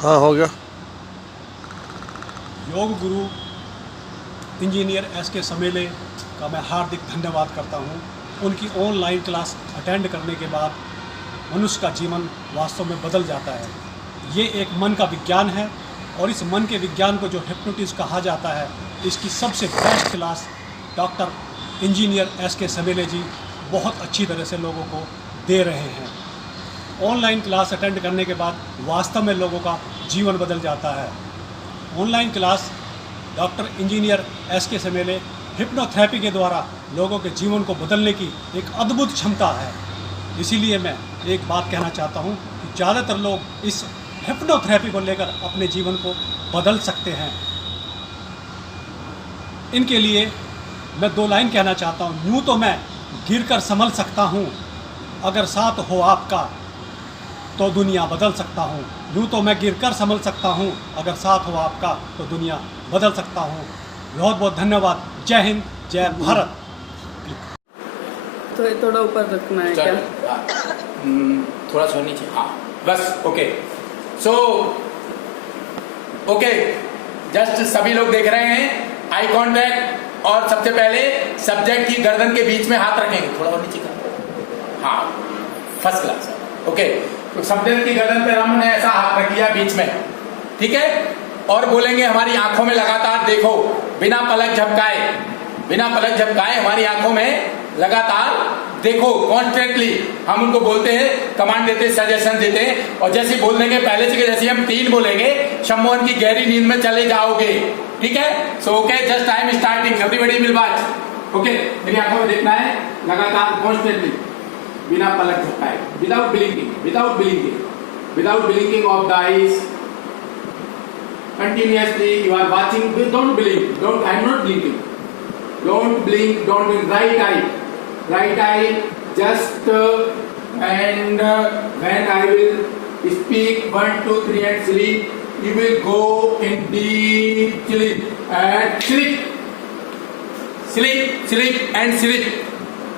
हाँ हो गया। Yoga guru engineer S K. समेले का मैं हार्दिक धन्यवाद करता हूँ। उनकी ऑनलाइन क्लास अटेंड करने के बाद मनुष्य का जीवन वास्तव में बदल जाता है। ये एक मन का विज्ञान है और इस मन के विज्ञान को जो हिप्नोटिज्म कहा जाता है, इसकी सबसे best class doctor engineer S K. Samele ji बहुत अच्छी तरह से लोगों को दे रहे हैं। ऑनलाइन क्लास अटेंड करने के बाद वास्तव में लोगों का जीवन बदल जाता है। Online class doctor engineer S K. Samele hypnotherapy के द्वारा लोगों के जीवन को बदलने की एक अद्भुत क्षमता है। इसीलिए मैं एक बात कहना चाहता हूँ कि ज़्यादातर लोग इस हिप्नोथेरेपी को लेकर अपने जीवन को बदल सकते हैं। इनके लिए मैं 2 लाइन कहना चाहता हूँ। यूँ तो मैं गिरकर संभल सकता हूँ, अगर साथ हो आपका तो दुनिया बदल सकता हूँ। यूँ तो मैं गिरकर संभल सकता हूँ, अगर साथ हो आपका तो दुनिया बदल सकता हूँ। बहुत बहुत धन्यवाद। जय हिंद, जय भारत। तो ये थोड़ा ऊपर रखना है क्या? थोड़ा सा नीचे, हाँ बस। ओके सो ओके, जस्ट सभी लोग देख रहे हैं, आई कांटेक्ट, और सबसे पहले सब्जेक्ट की गर्दन के बीच में हाथ रखेंगे, थोड़ा और नीचे कर, हाँ फर्स्ट क्लास। ओके, तो सब्जेक्ट की गर्दन पे हमने ऐसा हाथ रख दिया बीच में, ठीक है, और बोलेंगे हमारी आंखों में लगातार देखो, बिना पलक झपकाए, बिना पलक झपकाए हमारी आंखों में लगातार देखो कॉन्स्टेंटली। हम उनको बोलते हैं, कमांड देते हैं, सजेशन देते हैं, और जैसे बोलने के पहले से जैसे हम 3 बोलेंगे, सम्मोहन की गहरी नींद में चले जाओगे, ठीक है। So okay, just I am starting, everybody will watch. Okay, मेरी आंखों में देखना है लगातार कॉन्स्टेंटली, बिना पलक झपकाए, without blinking, without blinking, without blinking of the eyes, continuously you are watching. Don't blink, don't, I am not blinking, don't blink, don't blink. Right eye just and when I will speak 1 2 3 and sleep, you will go in deep sleep and sleep and sleep.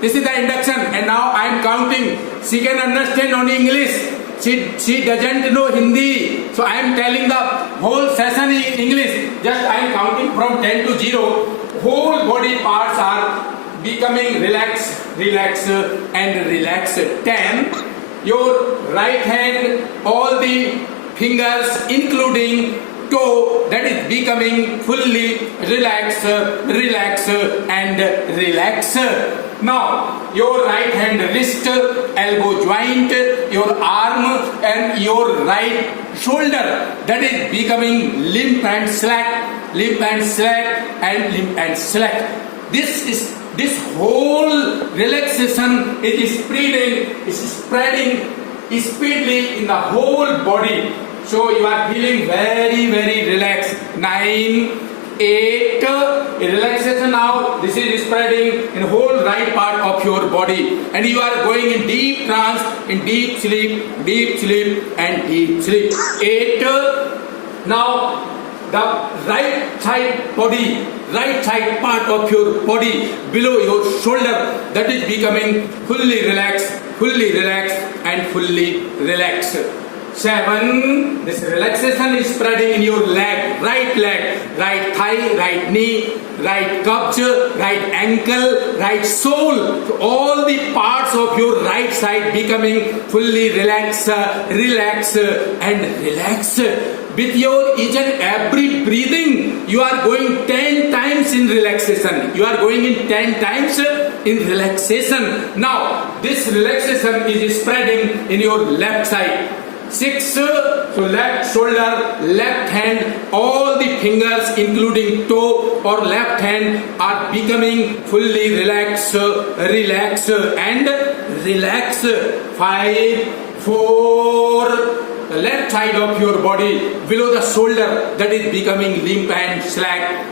This is the induction, and now I am counting. She can understand only English, she doesn't know Hindi, so I am telling the whole session in English. Just I am counting from 10 to 0. Whole body parts are becoming relaxed, and relaxed. 10. Your right hand, all the fingers including toe, that is becoming fully relaxed and relaxed. Now your right hand wrist, elbow joint, your arm and your right shoulder, that is becoming limp and slack and limp and slack. This whole relaxation is spreading speedily in the whole body. So you are feeling very relaxed. 9, 8, relaxation now. This is spreading in whole right part of your body, and you are going in deep trance, in deep sleep and deep sleep. 8. Now the right side body, right side part of your body below your shoulder, that is becoming fully relaxed and fully relaxed. 7. This relaxation is spreading in your leg, right thigh, right knee, right calf, right ankle, right sole. So all the parts of your right side becoming fully relaxed and relaxed. With your each and every breathing, you are going 10 times in relaxation. You are going in 10 times in relaxation. Now this relaxation is spreading in your left side. 6. So left shoulder, left hand, all the fingers including toe or left hand are becoming fully relaxed and relaxed. 5, 4. The left side of your body below the shoulder, that is becoming limp and slack.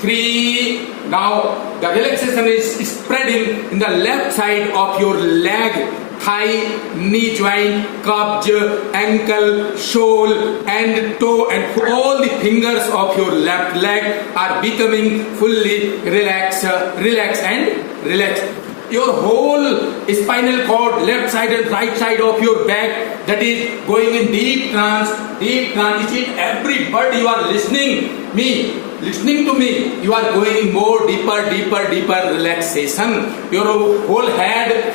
3. Now the relaxation is spreading in the left side of your leg, thigh, knee joint, calf, ankle, sole and toe, and all the fingers of your left leg are becoming fully relaxed and relaxed. your whole spinal cord, left side and right side of your back, that is going in deep trance. Each and every word you are listening to me, you are going in more deeper relaxation. Your whole head,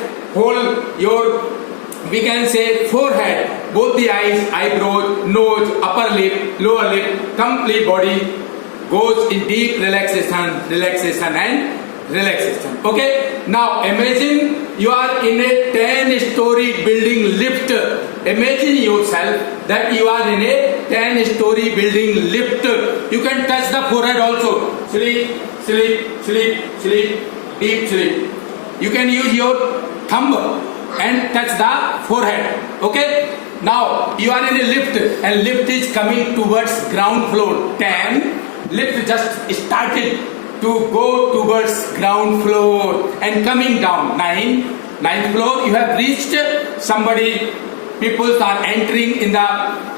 we can say forehead, both the eyes, eyebrows, nose, upper lip, lower lip, complete body goes in deep relaxation and relaxation. Okay, now imagine you are in a 10-story building lift. Imagine yourself that you are in a 10-story building lift. You can touch the forehead also. Sleep, deep sleep. You can use your thumb and touch the forehead. Okay, now you are in a lift and lift is coming towards ground floor. 10, lift just started to go towards ground floor and coming down. 9th floor, you have reached. People are entering in the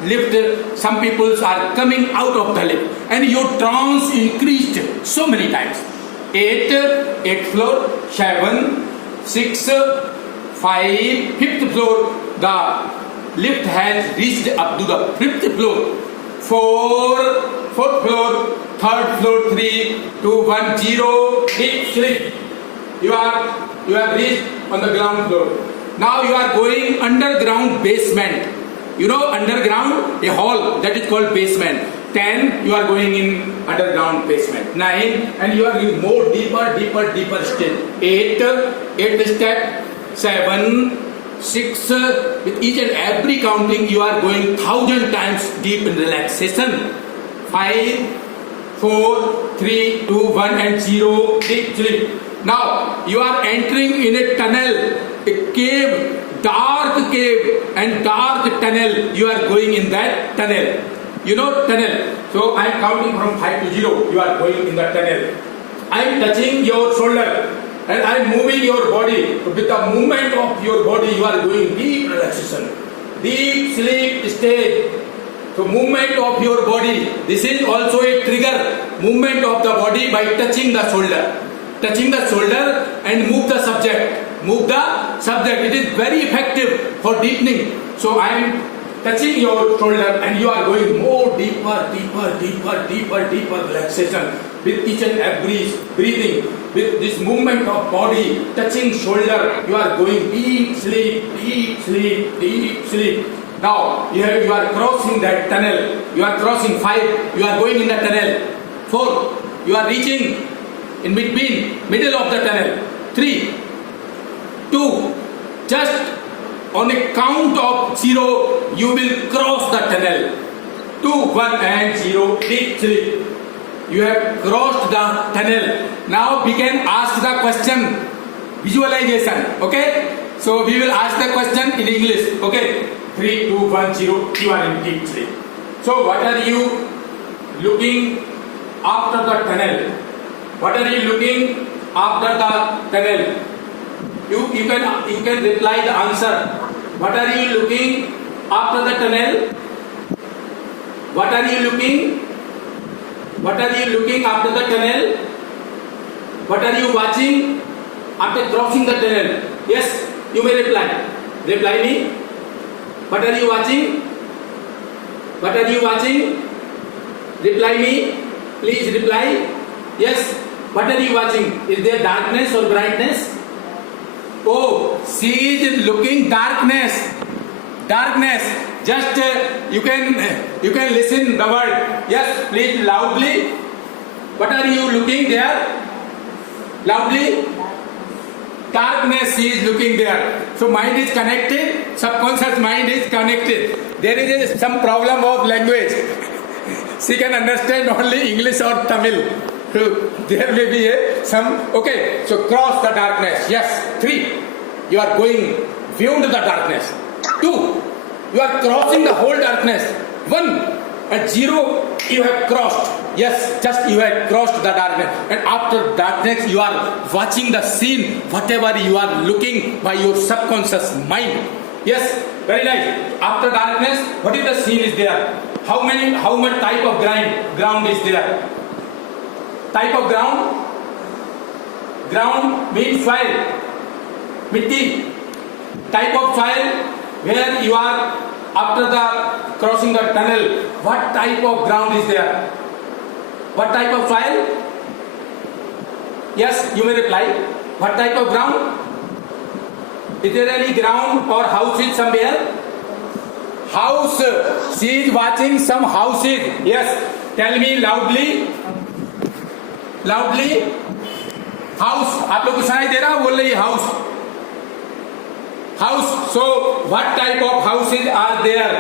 lift, some people are coming out of the lift, and your trance increased so many times. 8th floor, 7, 6, 5, 5th floor, the lift has reached up to the 5th floor. 4th floor, 3rd floor, 3, 2, 1, 0, deep sleep. You have reached on the ground floor. Now you are going underground basement. You know underground, a hall, that is called basement. 10, you are going in underground basement. 9, and you are going more deeper step. 8 step. 7, 6, with each and every counting you are going 1,000 times deep in relaxation. 5, 4, 3, 2, 1 and 0, deep sleep. Now you are entering in a tunnel, a cave, dark cave and dark tunnel. You are going in that tunnel. You know tunnel. So I am counting from 5 to 0. You are going in the tunnel. I am touching your shoulder and I am moving your body. With the movement of your body, you are going deep relaxation, deep sleep stage. So movement of your body. This is also a trigger. Movement of the body by touching the shoulder. Touching the shoulder and move the subject. It is very effective for deepening. So I am touching your shoulder and you are going more deeper relaxation with each and every breathing. With this movement of body touching shoulder, you are going deep sleep. Now you are crossing that tunnel. You are crossing 5. You are going in the tunnel. 4. You are reaching in middle of the tunnel. 3, 2, just on a count of 0, you will cross the tunnel. 2, 1 and 0, deep sleep. You have crossed the tunnel. Now we can ask the question, visualization. Okay? So we will ask the question in English. Okay? 3, 2, 1, 0, you are in deep sleep. So what are you looking after the tunnel? What are you looking after the tunnel? You can reply the answer. What are you looking after the tunnel? What are you looking? What are you looking after the tunnel? What are you watching after crossing the tunnel? Yes, you may reply. Reply me. What are you watching? What are you watching? Reply me. Please reply. Yes. What are you watching? Is there darkness or brightness? Oh, she is looking darkness. Darkness. Just you can listen the word. Yes, please loudly. What are you looking there? Loudly. Darkness, she is looking there. So mind is connected. Subconscious mind is connected. There is some problem of language. She can understand only English or Tamil. There may be some. Okay, so cross the darkness. Yes. 3, you are going beyond the darkness. 2, you are crossing the whole darkness. 1 and 0, you have crossed. Yes, just you have crossed the darkness. And after darkness, you are watching the scene, whatever you are looking by your subconscious mind. Yes, very nice. After darkness, what is the scene is there? How much type of ground is there? Type of ground means soil. मिट्टी, type of soil where you are after the crossing the tunnel, what type of ground is there? What type of soil? Yes, you may reply. What type of ground? Is there any ground or houses somewhere? House. She is watching some houses. Yes, tell me loudly. Loudly. House. आप लोग को सुनाई दे रहा? बोल रही house. House. So what type of houses are there?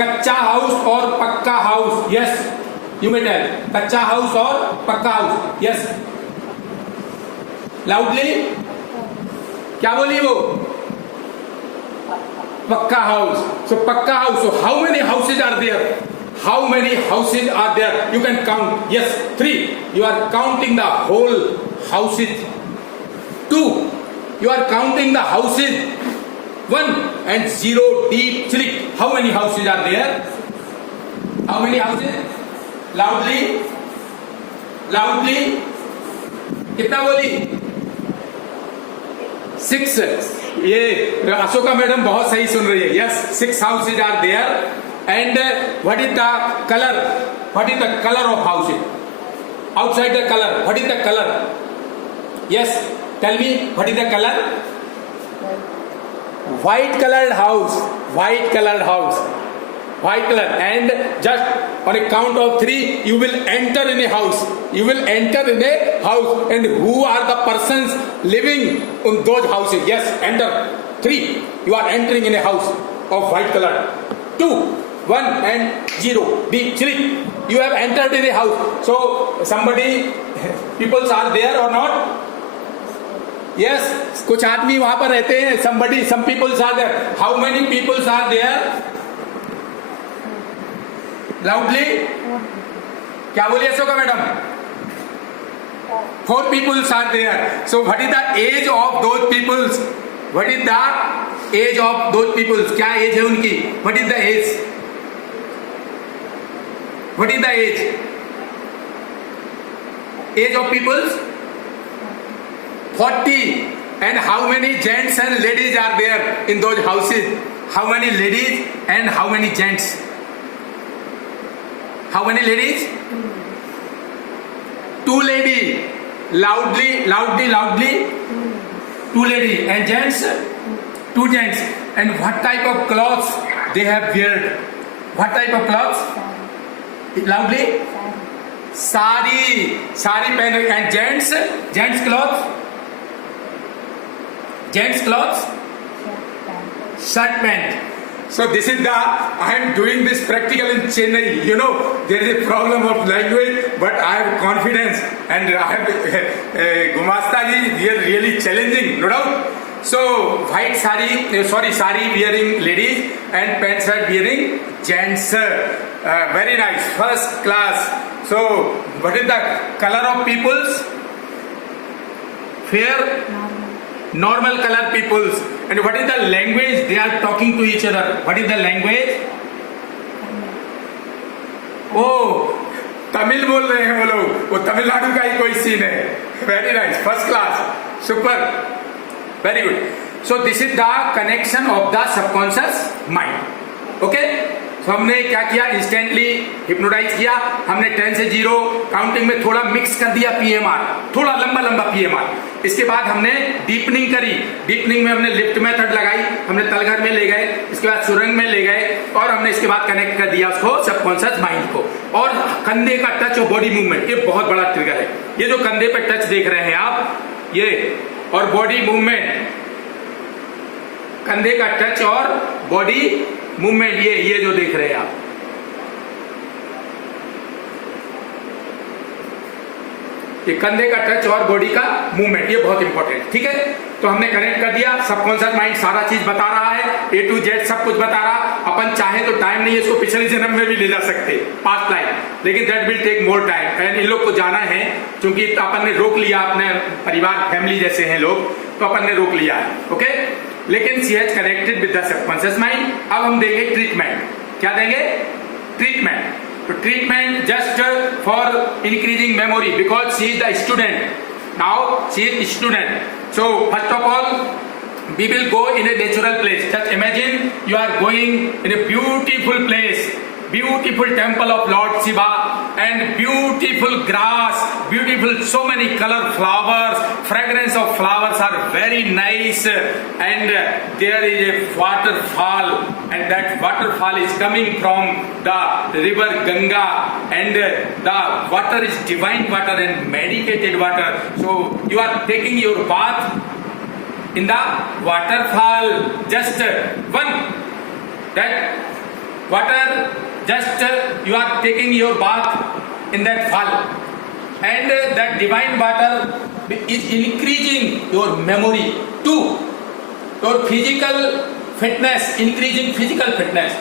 कच्चा house और पक्का house. Yes, you may tell. कच्चा house और पक्का house. Yes. Loudly. क्या बोली वो? पक्का हाउस. So पक्का house. So how many houses are there? How many houses are there? You can count. Yes, 3. You are counting the whole houses. 2. You are counting the houses. 1 and 0 deep sleep. How many houses are there? How many houses? Loudly. Loudly. कितना बोली? 6. ये Ashoka madam बहुत सही सुन रही है. Yes, 6 houses are there. And what is the color? What is the color of houses? Outside the color. What is the color? Yes, tell me. What is the color? White colored house. White colored house. White color. And just on a count of 3, you will enter in a house. You will enter in a house. And who are the persons living in those houses? Yes, enter. 3. You are entering in a house of white color. 2, 1 and 0. Deep sleep. You have entered in a house. So somebody, people are there or not? Yes, कुछ आदमी वहां पर रहते हैं. Somebody, some people are there. How many people are there? Loudly. क्या बोलिए Ashoka madam? 4 people are there. So what is the age of those people? What is the age of those people? क्या as है उनकी? What is the age? What is the age? Age of people? 40. And how many gents and ladies are there in those houses? How many ladies and how many gents? How many ladies? 2 ladies. Loudly, loudly, loudly. 2 ladies. And gents? 2 gents. And what type of clothes they have wear? What type of clothes? Loudly. Sari. Sari pehne. And gents? Gents clothes? Gents clothes? Shirt pant. So this is the, I am doing this practical in Chennai. You know, there is a problem of language, but I have confidence. And I have, Gumasta ji, we are really challenging, no doubt. So, white sari, sari wearing ladies and pant shirt wearing gents. Very nice, first class. So, what is the color of peoples? Fair? Normal color peoples. And what is the language they are talking to each other? What is the language? Oh, Tamil बोल रहे हैं वो लोग. वो तमिलनाडु का ही कोई scene है. Very nice, first class, super, very good. So this is the connection of the subconscious mind. Okay? तो हमने क्या किया? इंस्टेंटली हिप्नोटाइज किया. हमने 10 से 0 काउंटिंग में थोड़ा मिक्स कर दिया पीएमआर, थोड़ा लंबा लंबा पीएमआर. इसके बाद हमने डीपनिंग करी. डीपनिंग में हमने लिफ्ट मेथड लगाई. हमने तलघर में ले गए, इसके बाद सुरंग में ले गए, और हमने इसके बाद कनेक्ट कर दिया उसको सबकॉन्शियस माइंड को. और कंधे का टच और बॉडी मूवमेंट, ये बहुत बड़ा ट्रिगर है. ये जो कंधे पे टच देख रहे हैं आप, ये और बॉडी मूवमेंट, कंधे का टच और बॉडी मूवमेंट, ये जो देख रहे हैं आप, ये कंधे का टच और बॉडी का मूवमेंट, ये बहुत इंपॉर्टेंट. ठीक है, तो हमने कनेक्ट कर दिया. सबकॉन्शियस माइंड सारा चीज बता रहा है, A to Z सब कुछ बता रहा. अपन चाहे तो टाइम नहीं है, इसको पिछले जन्म में भी ले जा सकते, पास्ट लाइफ, लेकिन that will take more time. And इन लोग को जाना है, क्योंकि अपन ने रोक लिया, अपने परिवार फैमिली जैसे हैं लोग, तो अपन ने रोक लिया है. ओके, लेकिन she has connected with the subconscious mind. अब हम देंगे ट्रीटमेंट. क्या देंगे? ट्रीटमेंट. तो treatment just for increasing memory, because she is the student. Now she is student. So first of all we will go in a natural place. Just imagine you are going in a beautiful place, beautiful temple of Lord Shiva, and beautiful grass, beautiful, so many color flowers, fragrance of flowers are very nice, and there is a waterfall, and that waterfall is coming from the river Ganga, and the water is divine water and medicated water. So you are taking your bath in the waterfall, just one, that water, just you are taking your bath in that fall, and that divine water is increasing your memory too, your physical fitness, increasing physical fitness.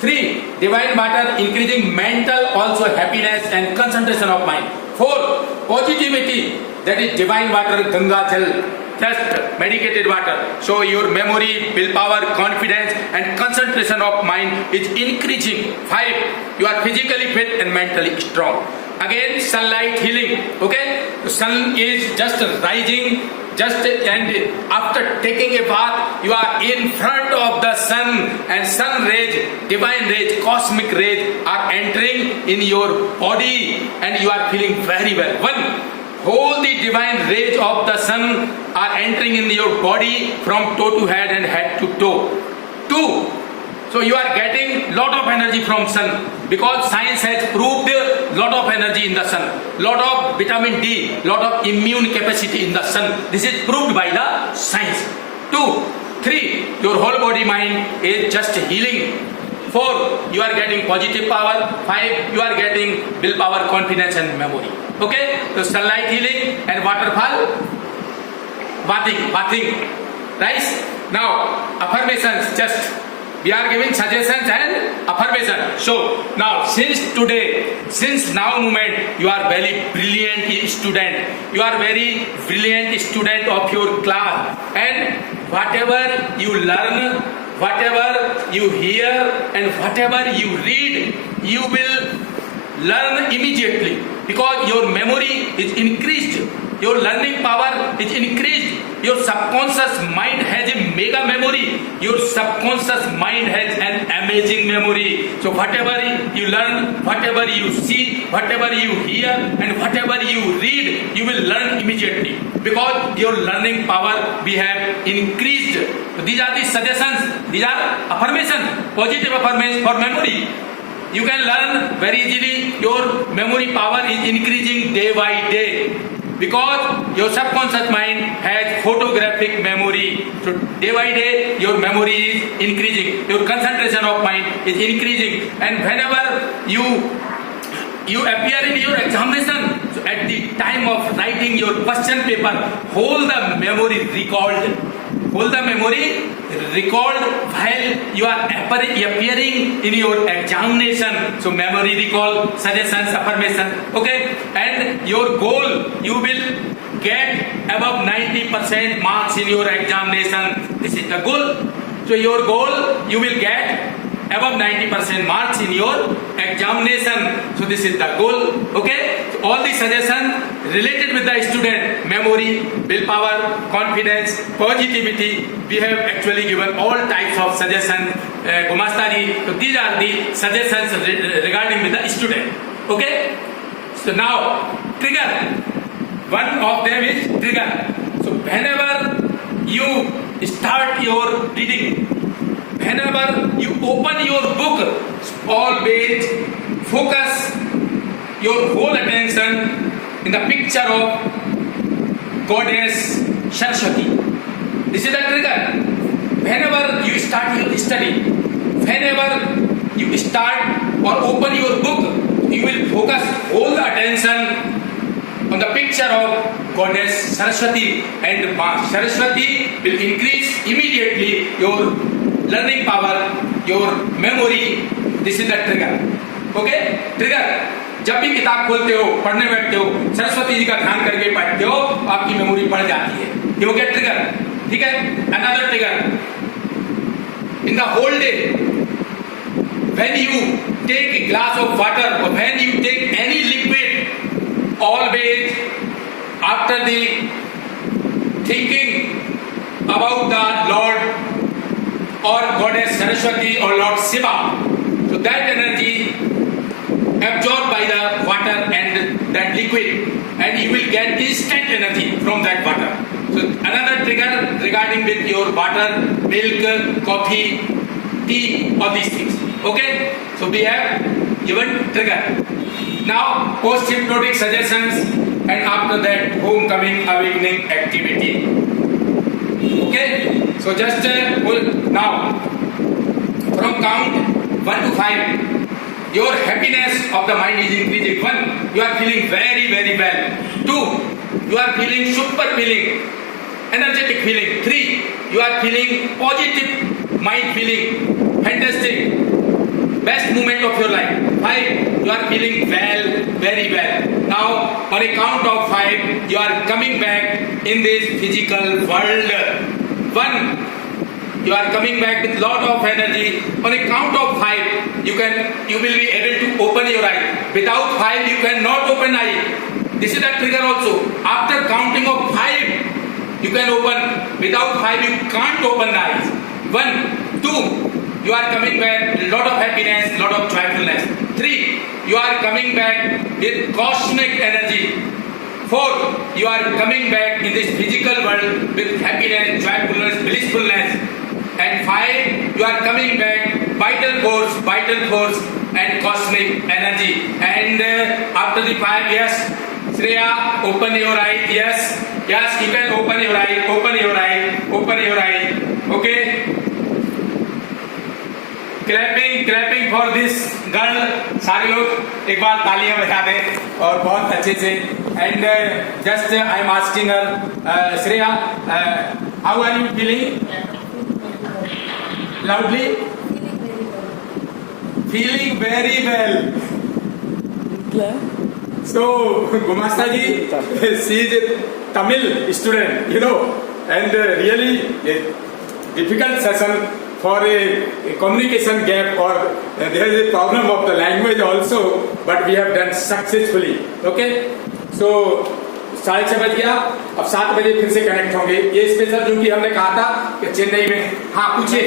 3, divine water increasing mental also happiness and concentration of mind. 4, positivity, that is divine water Ganga Jal, just medicated water. So your memory, willpower, confidence and concentration of mind is increasing. 5, you are physically fit and mentally strong. Again, sunlight healing. Okay, the sun is just rising, and after taking a bath, you are in front of the sun, and sun rays, divine rays, cosmic rays are entering in your body, and you are feeling very well. 1, all the divine rays of the sun are entering in your body from toe to head and head to toe. 2, so you are getting lot of energy from sun, because science has proved lot of energy in the sun, lot of vitamin D, lot of immune capacity in the sun. This is proved by the science. 2, 3, your whole body mind is just healing. 4, you are getting positive power. 5, you are getting willpower, confidence and memory. Okay, so sunlight healing and waterfall bathing, right? Now affirmations, just we are giving suggestions and affirmation. So now, since now moment, you are very brilliant student, you are very brilliant student of your class, and whatever you learn, whatever you hear and whatever you read, you will learn immediately, because your memory is increased, your learning power is increased, your subconscious mind has a mega memory, your subconscious mind has an amazing memory. So whatever you learn, whatever you see, whatever you hear and whatever you read, you will learn immediately, because your learning power we have increased. So these are the suggestions, these are affirmations, positive affirmations for memory. You can learn very easily, your memory power is increasing day by day, because your subconscious mind has photographic memory. So day by day your memory is increasing, your concentration of mind is increasing, and whenever you appear in your examination, so at the time of writing your question paper, hold the memory recalled, while you are appearing in your examination. So memory recall, suggestions, affirmation. Okay, and your goal, you will get above 90% marks in your examination. This is the goal. So your goal, you will get above 90% marks in your examination. So this is the goal. Okay, so all the suggestions related with the student, memory, willpower, confidence, positivity, we have actually given all types of suggestions. Gumastari, so these are the suggestions regarding with the student. Okay, so now trigger, one of them is trigger. So whenever you start your reading, whenever you open your book, always focus your whole attention in the picture of Goddess Saraswati. This is the trigger. Whenever you start your study, whenever you start or open your book, you will focus all the attention on the picture of Goddess Saraswati, and Saraswati will increase immediately your learning power, your memory. This is the trigger. Okay, trigger. जब भी किताब खोलते हो, पढ़ने बैठते हो, सरस्वती जी का ध्यान करके पढ़ते हो, आपकी मेमोरी बढ़ जाती है. ये हो गया ट्रिगर. ठीक है. Another trigger. In the whole day, when you take a glass of water or when you take any liquid, always after the thinking about the Lord or Goddess Saraswati or Lord Shiva. So that energy absorbed by the water and that liquid, and you will get instant energy from that water. So another trigger regarding with your water, milk, coffee, tea, all these things. Okay? So we have given trigger. Now post-hypnotic suggestions, and after that homecoming awakening activity. Okay? So just now from count 1 to 5, your happiness of the mind is increasing. 1, you are feeling very, very well. 2, you are feeling super feeling, energetic feeling. 3, you are feeling positive mind feeling, fantastic, best moment of your life. 5, you are feeling well, very well. Now on a count of 5, you are coming back in this physical world. 1, you are coming back with lot of energy. On a count of 5, you will be able to open your eye. Without 5, you cannot open eye. This is a trigger also. After counting of 5, you can open. Without 5, you can't open the eyes. 1, 2, you are coming back with lot of happiness, lot of joyfulness. 3, you are coming back with cosmic energy. 4, you are coming back in this physical world with happiness, joyfulness, blissfulness. And 5, you are coming back vital force and cosmic energy. And after the 5, yes, Shreya, open your eye. Yes, you can open your eye. Okay. Clapping for this girl. सारे लोग एक बार तालियां बजा दें और बहुत अच्छे से. And just I am asking her, Shreya, how are you feeling? Loudly? Feeling very well. So, Gumasta ji, she is a Tamil student, you know, and really a difficult session for a communication gap, or there is a problem of the language also, but we have done successfully. Okay? So, 6:30 बज गया. अब 7 बजे फिर से connect होंगे. ये special जो कि हमने कहा था कि चेन्नई में. हाँ, पूछिए.